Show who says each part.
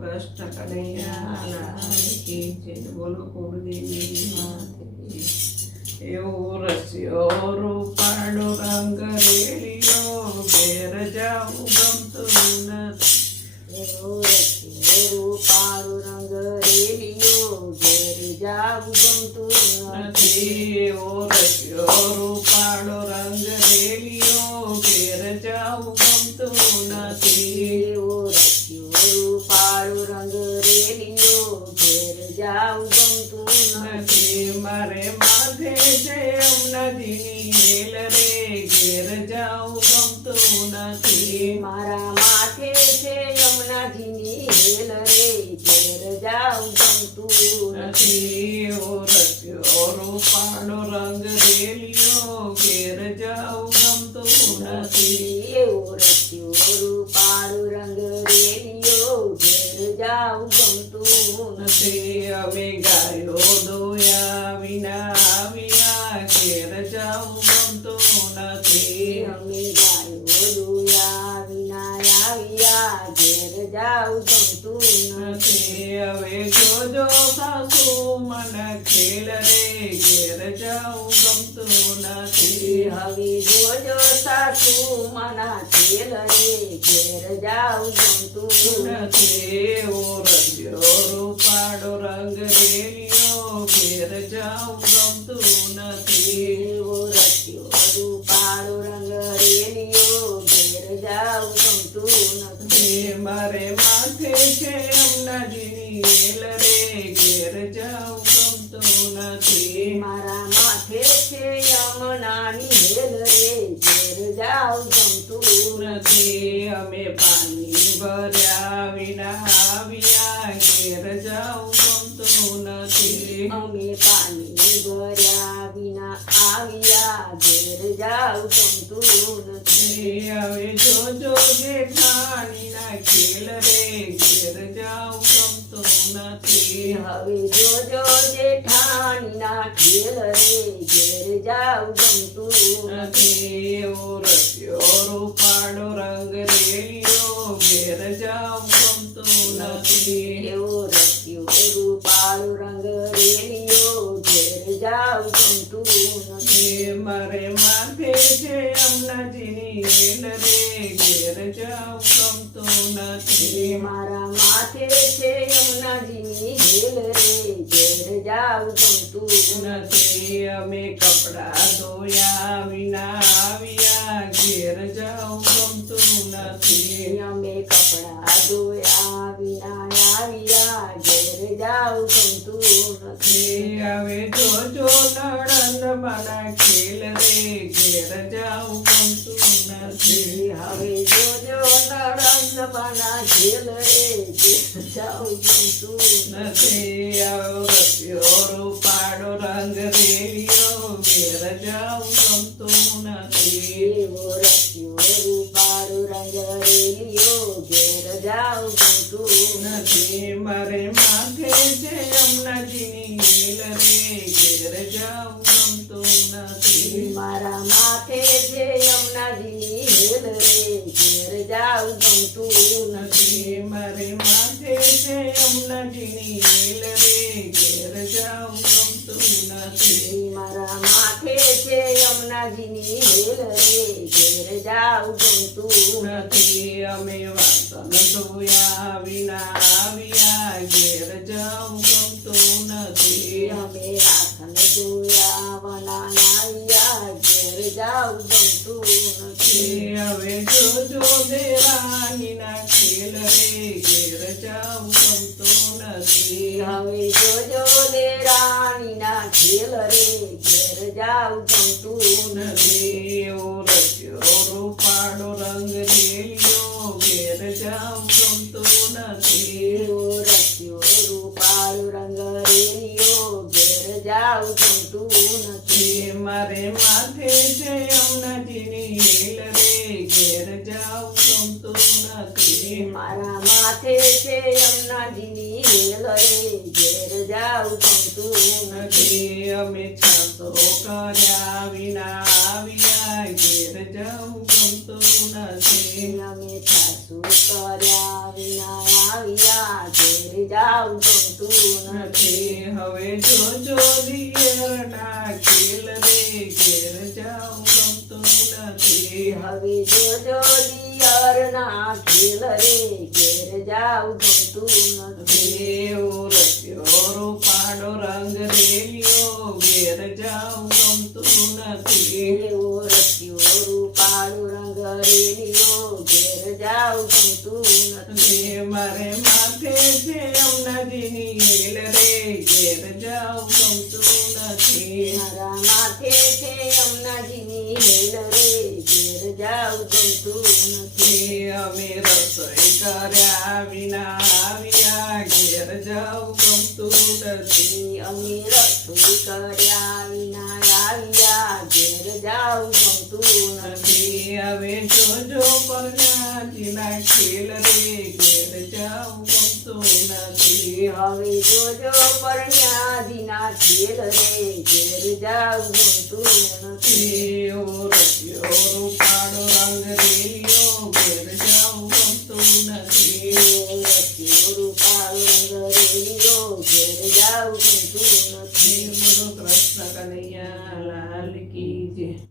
Speaker 1: કૃષ્ણ કનૈયા બોલો કુળદેવી એવો રસ્યો રૂપાડો રંગ રેલિયો ઘેર જાવું ગમતું નથી.
Speaker 2: એવો રચિયો રૂપાળો રંગ રેલિયો ઘેર જાવું ગમતું નથી.
Speaker 1: એવો રસ્યો રૂપાડો રંગ રેલિયો મારે જેમ નદીની હેલ રે ઘેર જાઉં ગમતું નથી.
Speaker 2: મારા માથે છે યમુનાજીની હેલ રે ઘેર જાઉં ગમતું નથી.
Speaker 1: ઓ રસ્યો રૂપાળો રંગ રેલિયો ઘેર જાઉં ગમતું નથી.
Speaker 2: એવો રચ્યો રૂપાળો રંગ રેલિયો ઘેર જાઉં ગમતું નથી.
Speaker 1: નથી અમે ગાયો દોયા વિના. નથી હવે જોજો સાસુ મને ખેલ ઘેર જાઉં ગમતું નથી
Speaker 2: હવે જોજો સાસુ મના રે ઘેર જાઉં ગમતું
Speaker 1: નથી ઓ રંગ્યો રૂપાડો રંગ રેલિયો ઘેર જાઉં ગમતું નથી. પાણી ભર્યા વિના આવ્યા ઘેર જાઉં ગમતું નથી
Speaker 2: અમે પાણી ભર્યા વિના આવ્યા ઘેર જાઉં ગમતું નથી
Speaker 1: હવે જોજો જેઠાણીના ખેલ રે ઘેર જાઉં ગમતું નથી
Speaker 2: હવે જોજો જેઠાણીના ખેલ રે, ઘેર જાઉં ગમતું નથી.
Speaker 1: જાવું ગમતું નથી. મારે માથે છે અમનાજીની એલ રે ઘેર જાવ ગમતું નથી.
Speaker 2: મારા માથે છે યમુનાજીની હેલ રે ઘેર જાવ ગમતું નથી.
Speaker 1: અમે કપડા ધોયા વિના આવ્યા ઘેર જાવું ગમતું નથી.
Speaker 2: અમે કપડા ધોયા વિના આવ્યા ઘેર જાવ ગમતું નથી.
Speaker 1: હવે નડન મારા ખેલ રે ઘેર જાવું ગમતું નથી
Speaker 2: હવે જોજો નળંગ બના ઘેલ રે ઘેર જાવું ગમતું
Speaker 1: નથી આવો રસ્યો રૂપાડો રંગ રેલિયો ઘેર જાવું ગમતું નથી
Speaker 2: એવો રસ્યો રૂપાળો રંગ રેલિયો ઘેર જાવું ગમતું
Speaker 1: નથી મારે માથે છે અમનાજીની હેલ રે ઘેર જાવું અમનાજીની રે ઘેર જાવું ગમતું નથી
Speaker 2: મારા માથે છે યમુનાજીની હેલ રે ઘેર જાવું ગમતું
Speaker 1: નથી અમે વાસણ ધોયા વિના આવ્યા ઘેર જાવું ગમતું નથી
Speaker 2: અમે આખન જોયા વના આવ્યા ઘેર જાવું ગમતું નથી
Speaker 1: હવે જોજો દેરાનીના ખેલ રે
Speaker 2: હવે જોજો દે રાણીના ખેલ રે ઘેર જાવ ગમતું નથી
Speaker 1: રચ્યો રૂપાડો રંગ રેલ્યો ઘેર જાવું ગમતું નથી
Speaker 2: રચ્યો રૂપાળો રંગ રેલિયો ઘેર જાવ ગમતું નથી
Speaker 1: મારે માથે છે અમનાજીની હેલ રે ઘેર જાવું ગમતું નથી
Speaker 2: મારા માથે છે યમુનાજીની ઘરે ઘેર જાઉં ગમતું નથી.
Speaker 1: અમે છાસો કર્યા વિના આવ્યા ઘેર જાવું ગમતું નથી.
Speaker 2: અમે સાસુ કર્યા વિના આવ્યા ઘેર જાઉં ગમતું નથી.
Speaker 1: નથી હવે જોજો દિયરના ખેલ રે ઘેર જાઉં ગમતું નથી.
Speaker 2: હવે જોજો દિયર ના ખેલ રે ઘેર જાઉં ગમતું નથી.
Speaker 1: દેવ રચ્યો રૂપાળો રંગ રેલ્યો ઘેર જાઉં ગમતું નથી.
Speaker 2: રસ્યો રૂપાળો રંગ રેલ્યો ઘેર જાઉં ગમતું નથી.
Speaker 1: મારે માથે છે અમનાજીની હેલ રે ઘેર જાઉં ગમતું નથી.
Speaker 2: મારા માથે છે અમનાજીની હેલ રે ગમતું
Speaker 1: ગમતું નથી.
Speaker 2: અમે રસોઈ કર્યા વિના આવ્યા. ઘેર જાઉં ગમતું નથી.
Speaker 1: ખેલ રે. ઘેર જાઉં ગમતું નથી.
Speaker 2: હવે જોજો પરણ્યાદીના ખેલ રે ઘેર જાઉં તું નથી
Speaker 1: રંગ રેલિયો